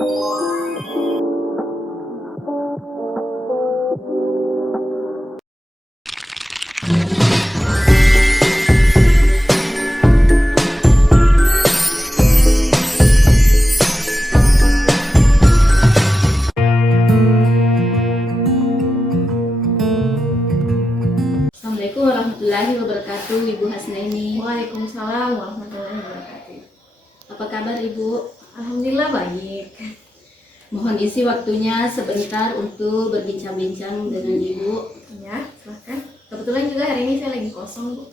Assalamualaikum warahmatullahi wabarakatuh, Ibu Hasnaini. Waalaikumsalam warahmatullahi wabarakatuh. Apa kabar Ibu? Alhamdulillah baik. Mohon isi waktunya sebentar untuk berbincang-bincang dengan Ibu. Ya, silahkan. Kebetulan juga hari ini saya lagi kosong, Bu.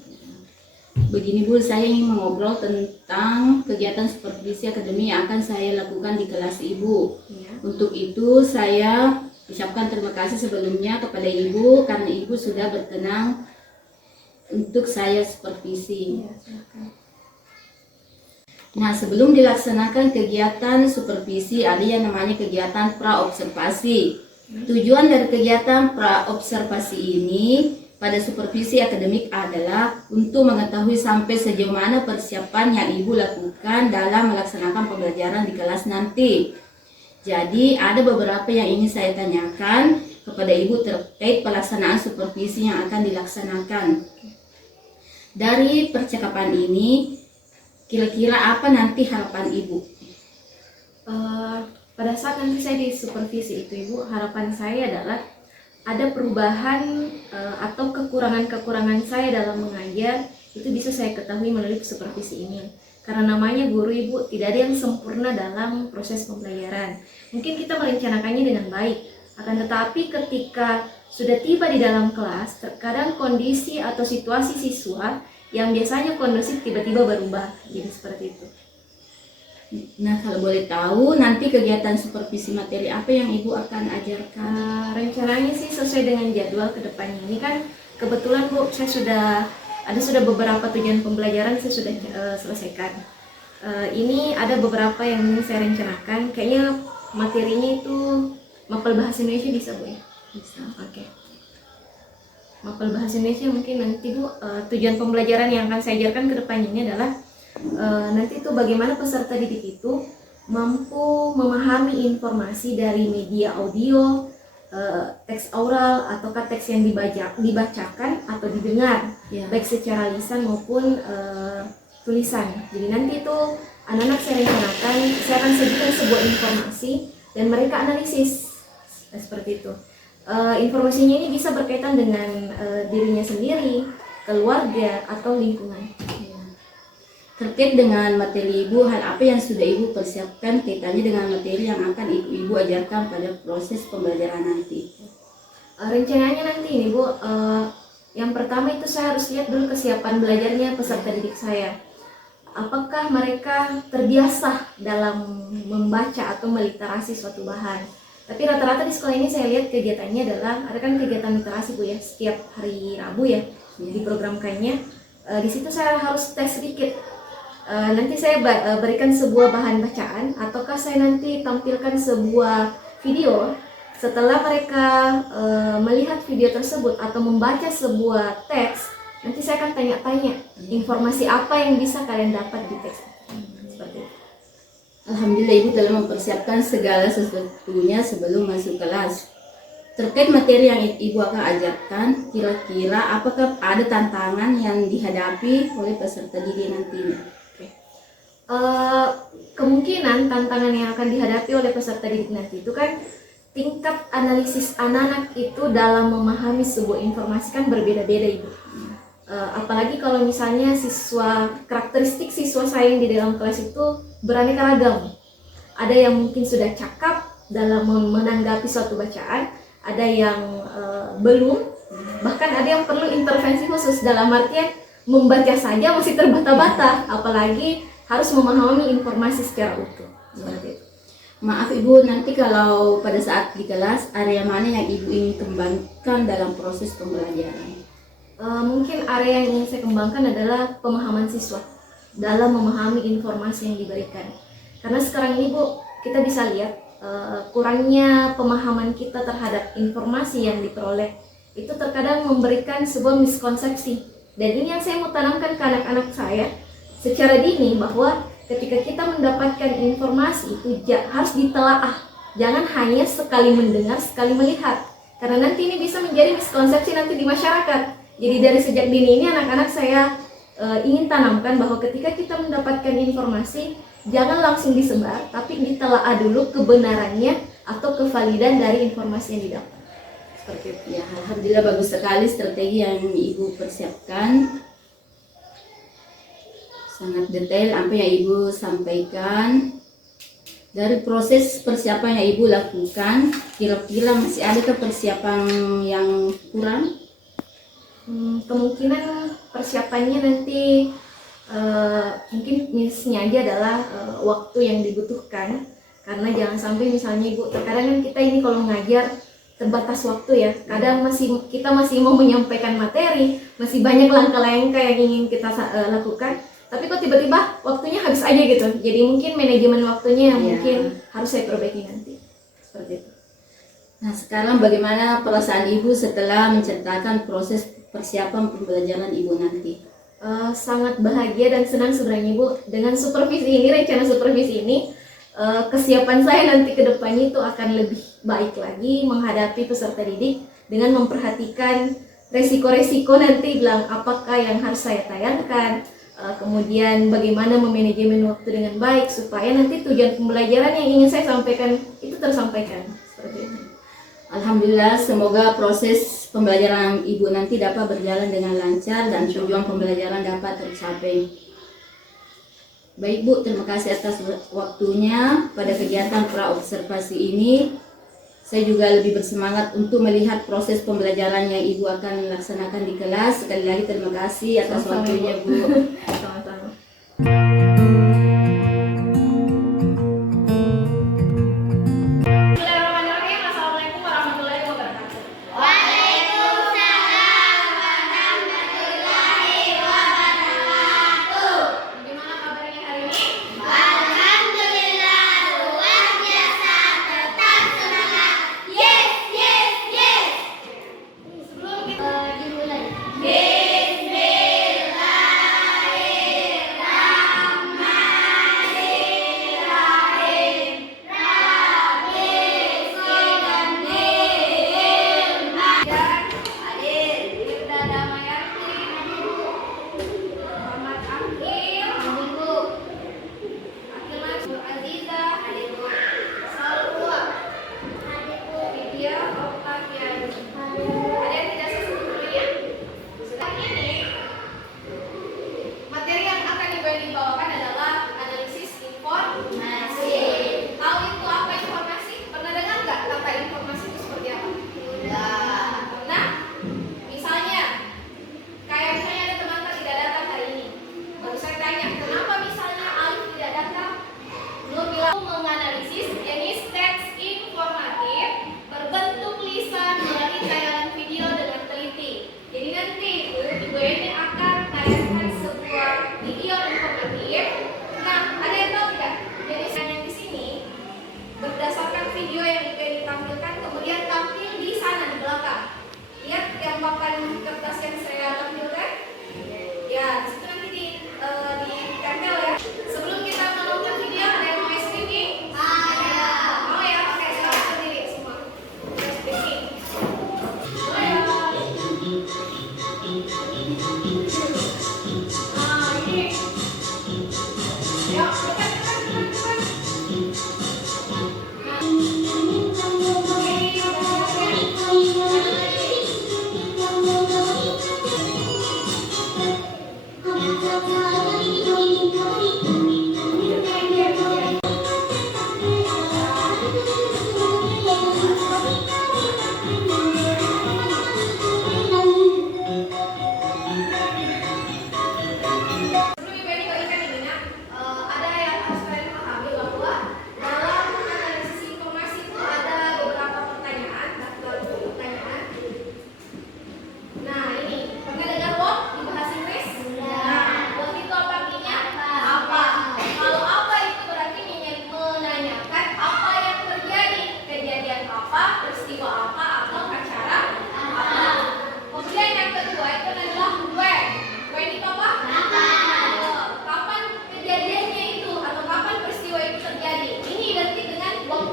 Begini Bu, saya ingin mengobrol tentang kegiatan supervisi akademi yang akan saya lakukan di kelas Ibu. Ya. Untuk itu saya ucapkan terima kasih sebelumnya kepada Ibu karena Ibu sudah berkenan untuk saya supervisi. Ya, silahkan. Nah, sebelum dilaksanakan kegiatan supervisi, ada yang namanya kegiatan praobservasi. Tujuan dari kegiatan praobservasi ini pada supervisi akademik adalah untuk mengetahui sampai sejauh mana persiapan yang Ibu lakukan dalam melaksanakan pembelajaran di kelas nanti. Jadi, ada beberapa yang ingin saya tanyakan kepada Ibu terkait pelaksanaan supervisi yang akan dilaksanakan. Dari percakapan ini, kira-kira apa nanti harapan Ibu? Pada saat nanti saya di supervisi itu, Ibu, harapan saya adalah ada perubahan atau kekurangan-kekurangan saya dalam mengajar itu bisa saya ketahui melalui supervisi ini. Karena namanya guru, Ibu, tidak ada yang sempurna dalam proses pembelajaran. Mungkin kita merencanakannya dengan baik, akan tetapi ketika sudah tiba di dalam kelas, terkadang kondisi atau situasi siswa yang biasanya kondusif tiba-tiba berubah. Jadi seperti itu. Nah, kalau boleh tahu, nanti kegiatan supervisi materi apa yang Ibu akan ajarkan? Rencananya sih sesuai dengan jadwal ke depannya. Ini kan kebetulan, Bu, saya sudah beberapa tujuan pembelajaran saya sudah selesaikan. Ini ada beberapa yang ingin saya rencanakan. Kayaknya materinya itu mapel bahasa Indonesia bisa, Bu, ya? Bisa. Oke. Mapel bahasa Indonesia mungkin nanti, Bu, tujuan pembelajaran yang akan saya ajarkan ke depannya ini adalah nanti itu bagaimana peserta didik itu mampu memahami informasi dari media audio, teks oral ataukah teks yang dibacakan atau didengar, Ya. baik secara lisan maupun tulisan. Jadi nanti itu anak-anak saya rencanakan, saya akan sajikan sebuah informasi dan mereka analisis seperti itu. Informasinya ini bisa berkaitan dengan dirinya sendiri, keluarga atau lingkungan. Terkait dengan materi Ibu, hal apa yang sudah Ibu persiapkan kaitannya dengan materi yang akan Ibu ajarkan pada proses pembelajaran nanti? Rencananya nanti ini, Bu, yang pertama itu saya harus lihat dulu kesiapan belajarnya peserta didik saya. Apakah mereka terbiasa dalam membaca atau meliterasi suatu bahan. Tapi rata-rata di sekolah ini saya lihat kegiatannya adalah, ada kan kegiatan literasi, Bu, ya, setiap hari Rabu ya, diprogramkannya. Di situ saya harus tes sedikit. Nanti saya berikan sebuah bahan bacaan, ataukah saya nanti tampilkan sebuah video. Setelah mereka melihat video tersebut atau membaca sebuah teks, nanti saya akan tanya-tanya informasi apa yang bisa kalian dapat di teks seperti itu. Alhamdulillah Ibu telah mempersiapkan segala sesuatunya sebelum masuk kelas. Terkait materi yang Ibu akan ajarkan, kira-kira apakah ada tantangan yang dihadapi oleh peserta didik nantinya? Kemungkinan tantangan yang akan dihadapi oleh peserta didik nanti itu kan tingkat analisis anak-anak itu dalam memahami sebuah informasi kan berbeda-beda, Ibu. Apalagi kalau misalnya karakteristik siswa saya yang di dalam kelas itu beraneka ragam. Ada yang mungkin sudah cakap dalam menanggapi suatu bacaan, ada yang belum, bahkan ada yang perlu intervensi khusus dalam artian membaca saja masih terbata-bata, apalagi harus memahami informasi secara utuh. Seperti itu. Maaf Ibu, nanti kalau pada saat di kelas, area mana yang Ibu ingin kembangkan dalam proses pembelajaran? Mungkin area yang ingin saya kembangkan adalah pemahaman siswa dalam memahami informasi yang diberikan. Karena sekarang ini, Bu, kita bisa lihat kurangnya pemahaman kita terhadap informasi yang diperoleh itu terkadang memberikan sebuah miskonsepsi. Dan ini yang saya mau tanamkan ke anak-anak saya secara dini, bahwa ketika kita mendapatkan informasi itu harus ditelaah, jangan hanya sekali mendengar, sekali melihat, karena nanti ini bisa menjadi miskonsepsi nanti di masyarakat. Jadi dari sejak dini ini anak-anak saya ingin tanamkan bahwa ketika kita mendapatkan informasi, jangan langsung disebar, tapi ditelaah dulu kebenarannya atau kevalidan dari informasi yang didapat. Seperti itu. Ya, alhamdulillah bagus sekali strategi yang Ibu persiapkan. Sangat detail apa yang Ibu sampaikan. Dari proses persiapan yang Ibu lakukan, kira-kira masih ada persiapan yang kurang? Kemungkinan persiapannya nanti mungkin minusnya aja adalah waktu yang dibutuhkan, karena jangan sampai misalnya Ibu, terkadang kan kita ini kalau ngajar terbatas waktu ya, kadang kita masih mau menyampaikan materi, masih banyak langkah-langkah yang ingin kita lakukan, tapi kok tiba-tiba waktunya habis aja gitu. Jadi mungkin manajemen waktunya yang mungkin harus saya perbaiki nanti, seperti itu. Nah, sekarang bagaimana perasaan Ibu setelah menceritakan proses persiapan pembelajaran Ibu nanti? Sangat bahagia dan senang sebenarnya Ibu. Dengan supervisi ini, rencana supervisi ini, kesiapan saya nanti ke depannya itu akan lebih baik lagi menghadapi peserta didik dengan memperhatikan resiko-resiko nanti, bilang apakah yang harus saya tayangkan, kemudian bagaimana memanajemen waktu dengan baik supaya nanti tujuan pembelajaran yang ingin saya sampaikan itu tersampaikan, seperti itu. Alhamdulillah, semoga proses pembelajaran Ibu nanti dapat berjalan dengan lancar dan tujuan pembelajaran dapat tercapai. Baik Bu, terima kasih atas waktunya pada kegiatan pra-observasi ini. Saya juga lebih bersemangat untuk melihat proses pembelajaran yang Ibu akan laksanakan di kelas. Sekali lagi terima kasih atas waktunya Bu. Sama-sama.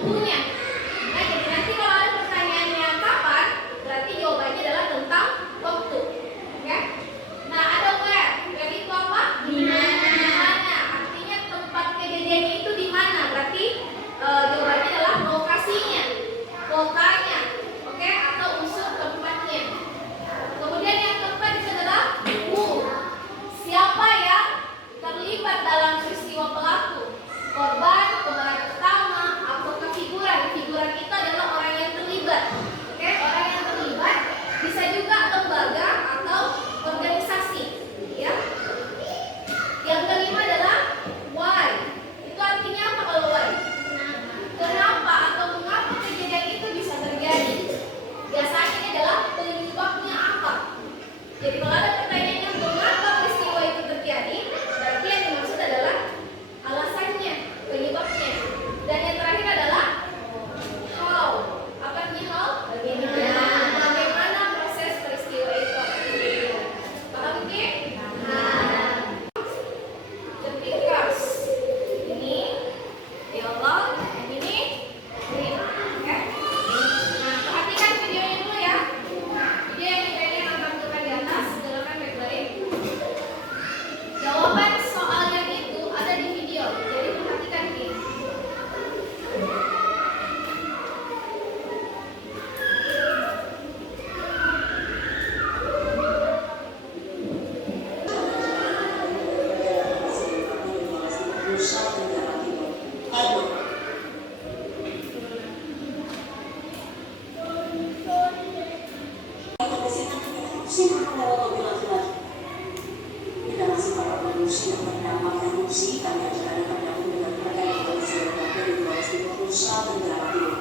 waktunya. Nah, jadi nanti kalau ada pertanyaannya kapan, berarti jawabannya adalah tentang waktu. Ya. Nah, ada nggak? Yang itu apa? Di mana? Artinya tempat kejadiannya itu di mana? Berarti jawabannya adalah lokasinya, kotanya, oke, atau unsur tempatnya. Kemudian yang keempat itu adalah who. Siapa yang terlibat dalam peristiwa pelaku? Korban, pemeran utama, apakah figuran? Figuran itu adalah orang yang terlibat. Oke, orang yang terlibat bisa juga lembaga atau organisasi. Ya. Yang kelima adalah why. Itu artinya apa kalau why? Kenapa atau mengapa kejadian itu bisa terjadi? Biasanya ini adalah penyebabnya apa? Jadi kalau ada pertanyaannya mengapa peristiwa itu terjadi, berarti yang dimaksud adalah alasannya, penyebabnya. Dan yang terakhir adalah how. Apa artinya how? Bagaimana proses peristiwa itu akan terjadi. Paham oke? Ketika ini ya Allah, yang ini green. Oke? Nah, perhatikan videonya dulu ya. Video yang kalian akan tampilkan di atas, silakan baik-baik. Jawaban soal yang itu ada di video, jadi perhatikan nih. Kita masih para pengungsi yang terdampak pengungsi, kami akan ada tergabung dengan mereka yang mengungsi yang berada di Sulawesi Timur, Nusa Tenggara Timur.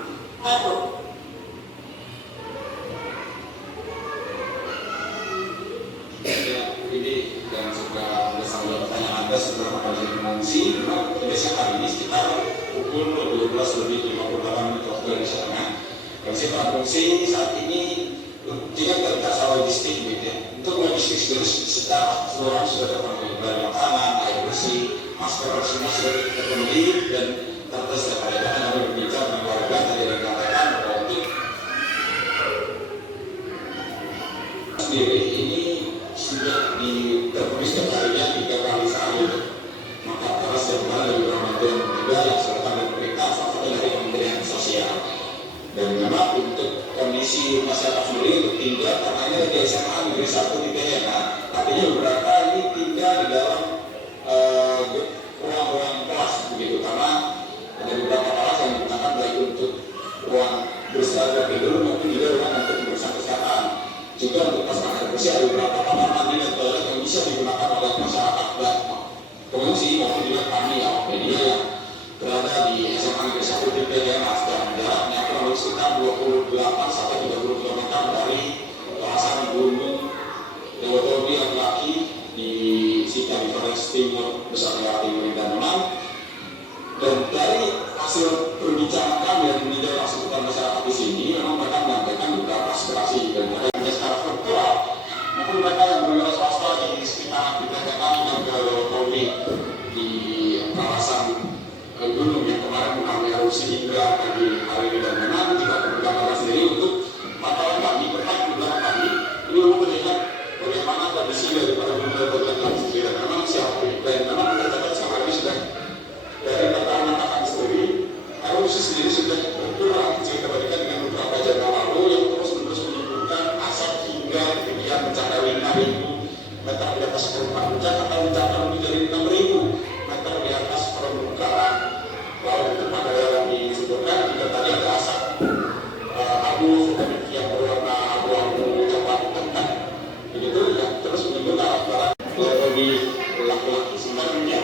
Atau ini dan juga bersama pertanyaan Anda seberapa banyak pengungsi. Memang Indonesia hari ini sekitar pukul 12:58 waktu di sana. Kondisi pengungsi saat ini tidak terbiasa logistik gitu ya. Untuk logistik secara keseluruhan sudah terpenuhi, dari makanan, air bersih, masker semua sudah terpenuhi dan tersedia. Bahkan yang berbicara dengan warga tadi ada dikatakan bahwa untuk sendiri ini sudah terpenuhi setiap harinya 3 kali sehari. Maka keras yang mana dari Ramadan juga yang serta pemerintah salah satu dari Kementerian Sosial. Dan memang untuk kondisi masyarakat sendiri untuk tinggal karena ini di SMA Negeri 1 di TNA, artinya beberapa ini tinggal di dalam ruang-ruang kelas begitu, karena ada beberapa kelas yang digunakan baik untuk ruang bersama tidur maupun juga ruang untuk pemeriksaan kesehatan. Juga untuk masyarakat bersih ada beberapa kamar mandi dan toilet yang bisa digunakan oleh masyarakat dan pengungsi maupun juga kami awak media yang berada di SMA Negeri 1 di TNA dan jaraknya kurang lebih sekitar 28 sampai 30 km dari kawasan Gunung Lewodowi laki-laki di Sika di Flores Timur, Nusa Tenggara Timur dan Menang. Dan dari hasil perbincangan kami yang meninjau langsung kepada masyarakat di sini, memang mereka menyampaikan beberapa aspirasi dan mereka secara struktural maupun mereka yang berwira swasta di sekitar di kami dan ke Lewodowi di kawasan gunung yang kemarin mengalami erupsi hingga pagi hari ini dan memang jika perkembangan sendiri untuk pantauan kami berkat beberapa kami ini memang terlihat bagaimana kondisi daripada gunung Lewodowi sendiri dan memang siapa dan memang kita dapat selama ini sudah dari keterangan kami sendiri erupsi sendiri sudah berkurang jika dibandingkan dengan beberapa jam yang lalu yang terus-menerus menimbulkan asap hingga ketinggian mencapai 5.000 meter di atas permukaan puncak atau mencapai lebih dari 6.000 meter di atas permukaan laut. Itu pada yang disebutkan juga tadi ada asap abu vulkanik yang berwarna abu-abu coklat pekat begitu yang terus menimbulkan arah di laki-laki sebenarnya.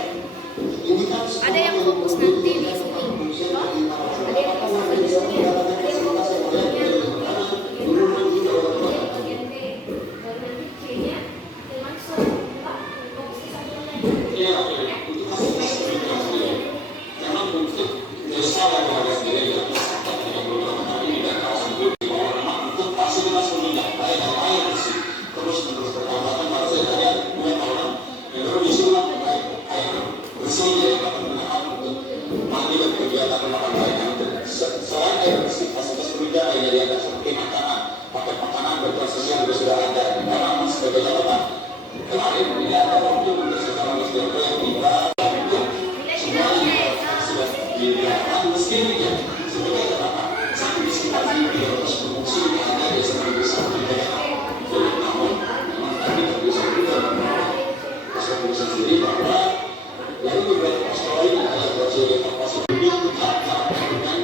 Ada yang fokus nanti di sini. Ada yang fokus di sini. Ada yang fokus di bagian B. Baru nanti C-nya masuk. Fokus di satu lagi. Iya, itu hasil memang untuk desa yang ada sendiri yang dengan beberapa kali di kawasan itu memang untuk fasilitas penunjang baik dan air bersih terus menerus bertambah baru saja ada 2 tahun yang baru disuruh baik air bersih yang dapat digunakan untuk mandi dan kegiatan rumah tangga yang fasilitas penunjang yang dianggap seperti makanan, paket makanan, bantuan sosial juga sudah ada. Memang sebagai catatan kemarin ini ada waktu untuk secara muslim yang tiba semuanya sudah dilihat meski ya sebagai catatan saat ini sekitar 300 pengungsi yang ada di sekitar desa di daerah. Jadi namun memang tadi bisa juga bisa sendiri bahwa dari beberapa posko ini adalah berhasil evakuasi lebih dengan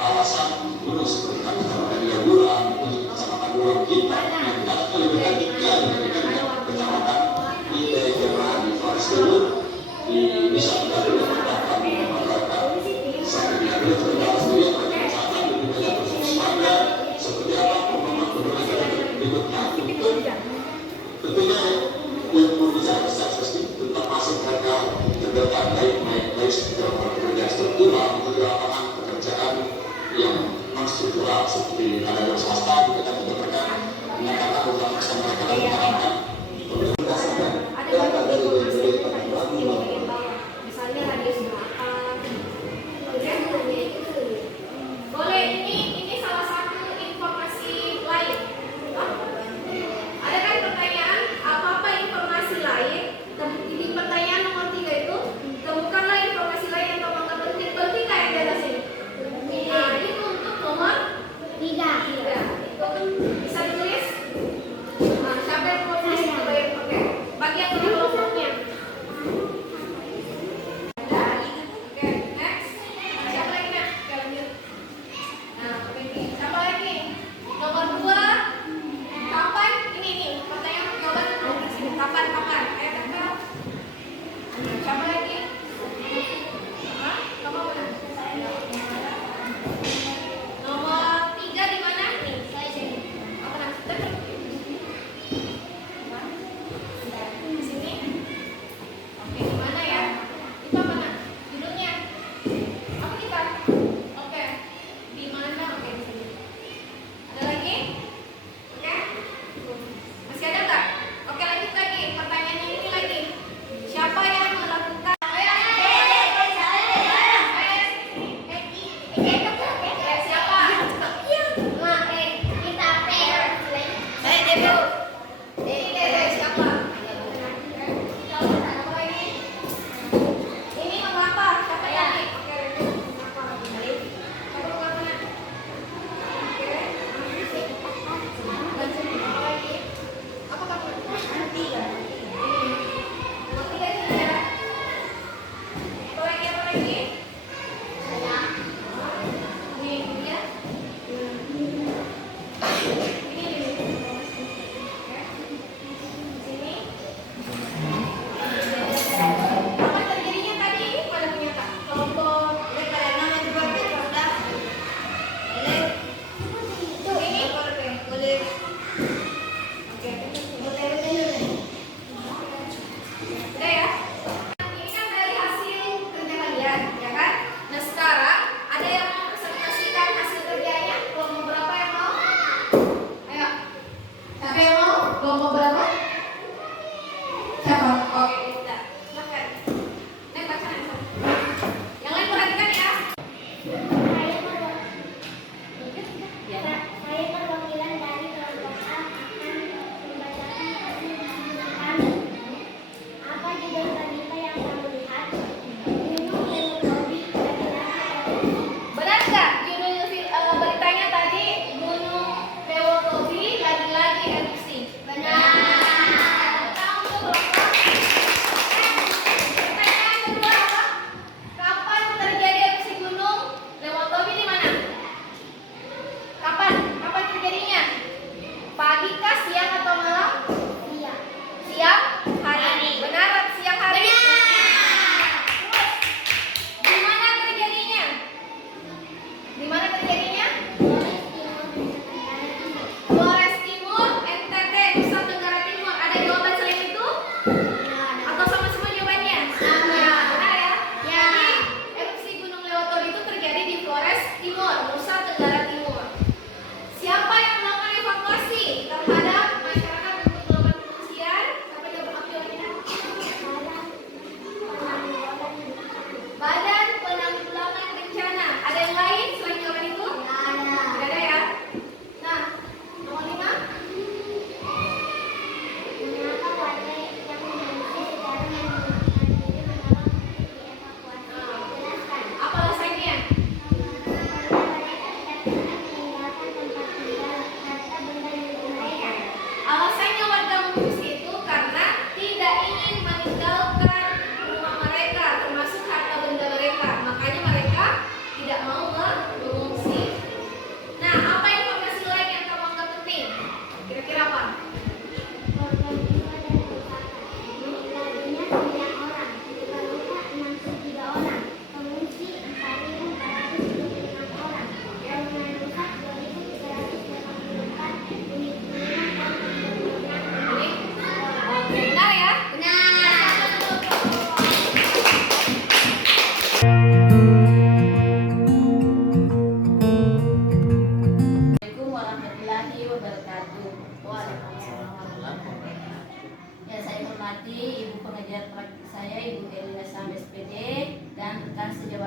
kawasan gunung seperti kecamatan Bulan untuk kecamatan Bulan kita yang dapat lebih tiga dengan kecamatan di daerah di Flores dulu di Nusa Tenggara dan beberapa masyarakat sampai di hari terdapat sendiri yang berkecamatan dan juga berfungsinya seperti apa pembangunan berikutnya untuk tentunya yang berbicara secara spesifik tentang masuk mereka terdapat baik secara pekerjaan struktural maupun lapangan pekerjaan yang non struktural seperti ada yang swasta juga kan juga mereka menyatakan beberapa pesan mereka dan mengharapkan berdasarkan data dari misalnya radius berapa. Boleh, ini salah satu informasi lain. Ada kan pertanyaan apa informasi lain? Di pertanyaan nomor 3 itu temukanlah informasi lain yang tokoh penting nggak yang di atas ini? Nah, itu untuk nomor 3. Itu bisa ditulis. Nah, siapa yang mau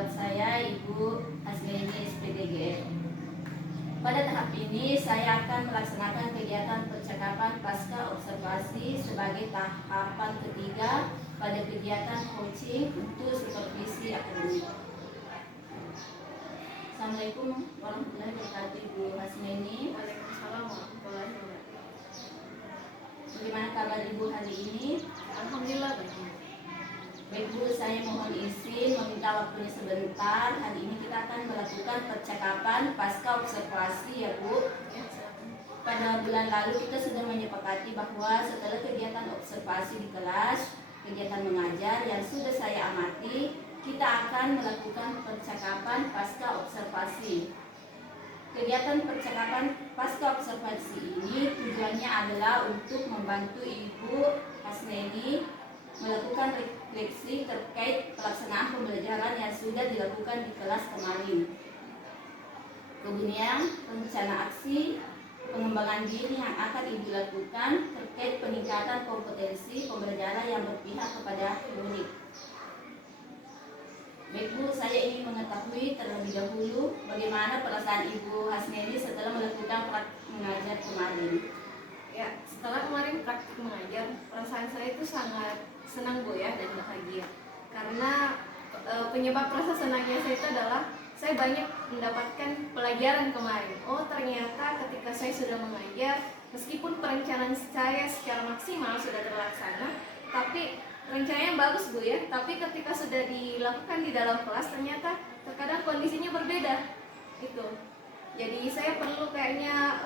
buat saya Ibu Hasnaini SPDGM. Pada tahap ini saya akan melaksanakan kegiatan percakapan pasca observasi sebagai tahapan ketiga pada kegiatan coaching untuk supervisi akademik. Assalamualaikum warahmatullahi wabarakatuh Ibu Hasnaini. Waalaikumsalam warahmatullahi wabarakatuh. Bagaimana kabar Ibu hari ini? Alhamdulillah baik. Baik Bu, saya mohon izin meminta waktunya sebentar. Hari ini kita akan melakukan percakapan pasca observasi ya Bu. Ya, silakan. Pada bulan lalu kita sudah menyepakati bahwa setelah kegiatan observasi di kelas, kegiatan mengajar yang sudah saya amati, kita akan melakukan percakapan pasca observasi. Kegiatan percakapan pasca observasi ini tujuannya adalah untuk membantu Ibu Hasnaini melakukan refleksi terkait pelaksanaan pembelajaran yang sudah dilakukan di kelas kemarin. Kemudian rencana aksi pengembangan diri yang akan Ibu lakukan terkait peningkatan kompetensi pembelajaran yang berpihak kepada murid. Baik Bu, saya ingin mengetahui terlebih dahulu bagaimana perasaan Ibu Hasnaini setelah melakukan praktik mengajar kemarin. Ya, setelah kemarin praktik mengajar, perasaan saya itu sangat senang Bu ya dan bahagia. Karena penyebab rasa senangnya saya itu adalah saya banyak mendapatkan pelajaran kemarin. Oh, ternyata ketika saya sudah mengajar, meskipun perencanaan saya secara maksimal sudah terlaksana, tapi rencananya bagus Bu ya, tapi ketika sudah dilakukan di dalam kelas ternyata terkadang kondisinya berbeda. Itu. Jadi saya perlu kayaknya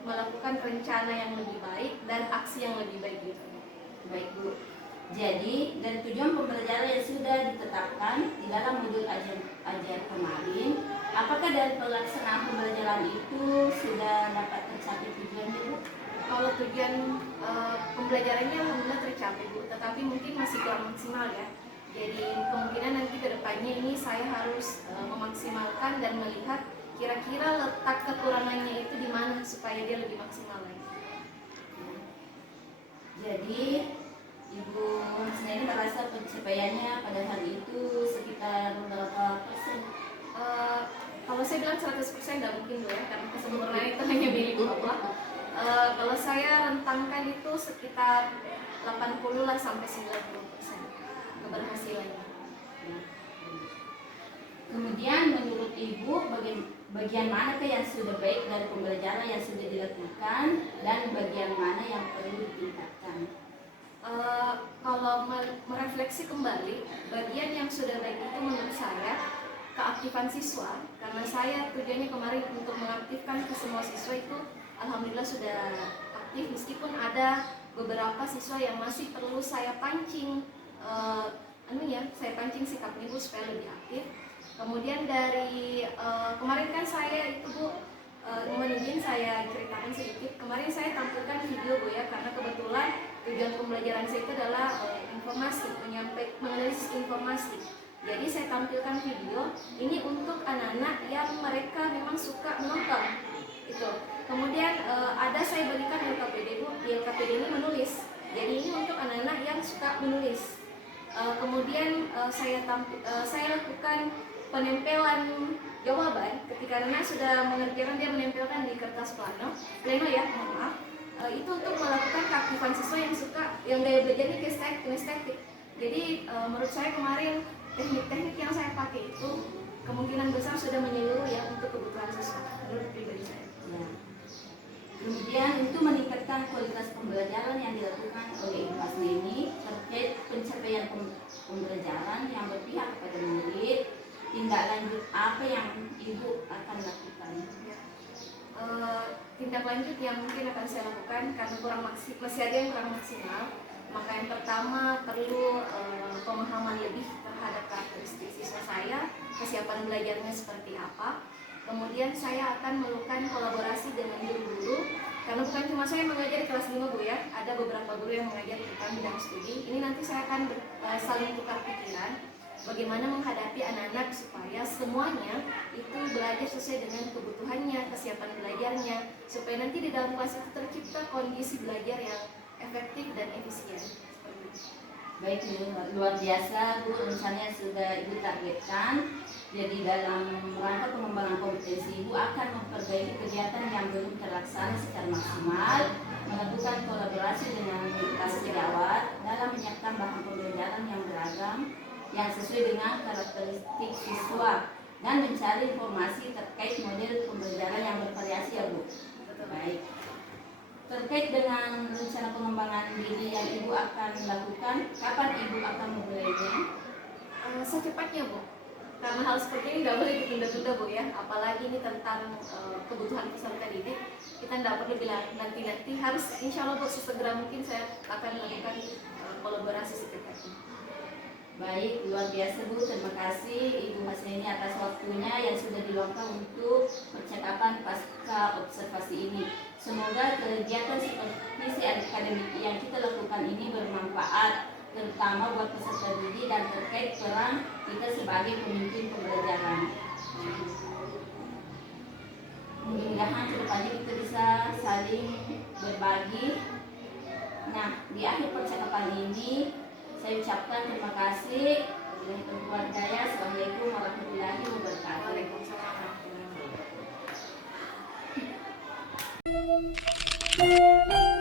melakukan rencana yang lebih baik dan aksi yang lebih baik gitu. Baik Bu. Jadi dari tujuan pembelajaran yang sudah ditetapkan di dalam modul ajar kemarin, apakah dari pelaksanaan pembelajaran itu sudah dapat tercapai tujuannya Bu? Kalau tujuan pembelajarannya alhamdulillah tercapai Bu, tetapi mungkin masih kurang maksimal ya. Jadi kemungkinan nanti ke depannya ini saya harus memaksimalkan dan melihat kira-kira letak kekurangannya itu di mana supaya dia lebih maksimal lagi. Jadi Ibu Hasnaini merasa pencapaiannya pada hari itu sekitar berapa persen? Kalau saya bilang 100% nggak mungkin Bu ya, karena kesempurnaan itu hanya milik Allah. Kalau saya rentangkan itu sekitar 80 lah sampai 90% keberhasilannya. Kemudian menurut Ibu bagian mana yang sudah baik dari pembelajaran yang sudah dilakukan dan bagian mana yang perlu ditingkatkan? Kalau merefleksi kembali, bagian yang sudah baik itu menurut saya keaktifan siswa, karena saya tujuannya kemarin untuk mengaktifkan ke semua siswa itu alhamdulillah sudah aktif, meskipun ada beberapa siswa yang masih perlu saya pancing saya pancing sikapnya Bu supaya lebih aktif. Kemudian dari kemarin kan saya itu Bu, mohon izin saya ceritakan sedikit. Kemarin saya tampilkan video Bu ya, karena kebetulan tujuan pembelajaran saya itu adalah informasi, menganalisis informasi. Jadi saya tampilkan video ini untuk anak-anak yang mereka memang suka menonton itu. Kemudian ada saya berikan LKPD Bu, di LKPD ini menulis. Jadi ini untuk anak-anak yang suka menulis. Kemudian saya lakukan penempelan jawaban ketika anak sudah mengerjakan, dia menempelkan di kertas plano ya, mohon maaf. Itu untuk melakukan keaktifan siswa yang gaya belajarnya kinestetik. Jadi menurut saya kemarin teknik-teknik yang saya pakai itu kemungkinan besar sudah menyeluruh ya untuk kebutuhan siswa menurut pribadi saya. Ya. Kemudian untuk meningkatkan kualitas pembelajaran yang dilakukan oleh Ibu Hasnaini terkait pencapaian pembelajaran yang berpihak kepada murid, tindak lanjut apa yang Ibu akan lakukan? Tindak lanjut yang mungkin akan saya lakukan karena masih ada yang kurang maksimal, maka yang pertama perlu pemahaman lebih terhadap karakteristik siswa saya, kesiapan belajarnya seperti apa. Kemudian saya akan melakukan kolaborasi dengan guru-guru, karena bukan cuma saya mengajar di kelas 5 Bu ya, ada beberapa guru yang mengajar tentang bidang studi. Ini nanti saya akan saling tukar pikiran bagaimana menghadapi anak-anak supaya semuanya itu belajar sesuai dengan kebutuhannya, kesiapan belajarnya, supaya nanti di dalam kelas itu tercipta kondisi belajar yang efektif dan efisien. Baik, luar biasa Bu, rencananya sudah Ibu targetkan. Jadi dalam rangka pengembangan kompetensi Ibu akan memperbaiki kegiatan yang belum terlaksana secara maksimal, melakukan kolaborasi dengan lintas sejawat dalam menyiapkan bahan pembelajaran yang beragam yang sesuai dengan karakteristik siswa dan mencari informasi terkait model pembelajaran yang bervariasi ya Bu. Baik. Terkait dengan rencana pengembangan diri yang Ibu akan lakukan, kapan Ibu akan memulainya? Secepatnya Bu, karena hal seperti ini nggak boleh ditunda-tunda Bu ya, apalagi ini tentang kebutuhan peserta didik, kita nggak perlu bilang nanti-nanti, harus insya Allah Bu sesegera mungkin saya akan melakukan kolaborasi secepatnya. Baik, luar biasa Bu, terima kasih Ibu Hasnani atas waktunya yang sudah diluangkan untuk percakapan pasca observasi ini. Semoga kegiatan supervisi akademik yang kita lakukan ini bermanfaat, terutama buat peserta didik dan terkait peran kita sebagai pemimpin pembelajaran. Mudah-mudahan kedepannya kita bisa saling berbagi. Nah, di akhir percakapan ini saya ucapkan terima kasih dan keluarganya. Assalamualaikum warahmatullahi wabarakatuh. Waalaikumsalam warahmatullahi wabarakatuh.